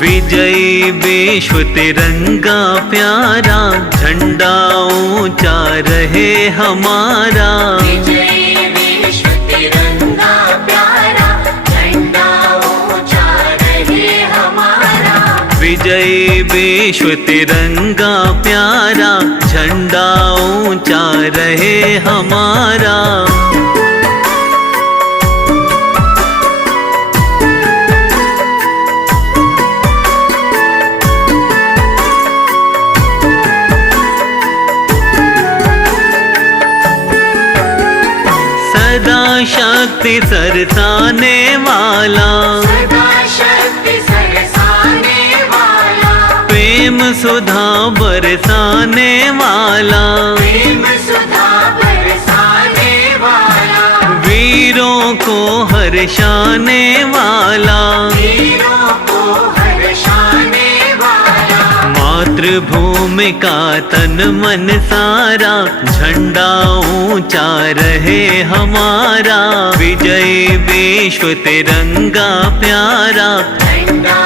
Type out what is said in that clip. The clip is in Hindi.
विजयी विश्व तिरंगा प्यारा, झंडा ऊंचा रहे हमारा। विजयी विश्व तिरंगा प्यारा, झंडा ऊंचा रहे हमारा। विजयी विश्व तिरंगा प्यारा, झंडा ऊंचा रहे हमारा। सदा शक्ति सरसाने वाला, सदा शक्ति सरसाने वाला, प्रेम सुधा बरसाने वाला, प्रेम सुधा बरसाने वाला, वीरों को हर्षाने वाला, वीरों को हर्षाने वाला। मातृभूमि का तन मन सारा, झंडा ऊंचा रहे हमारा। विजयी विश्व तिरंगा प्यारा, झंडा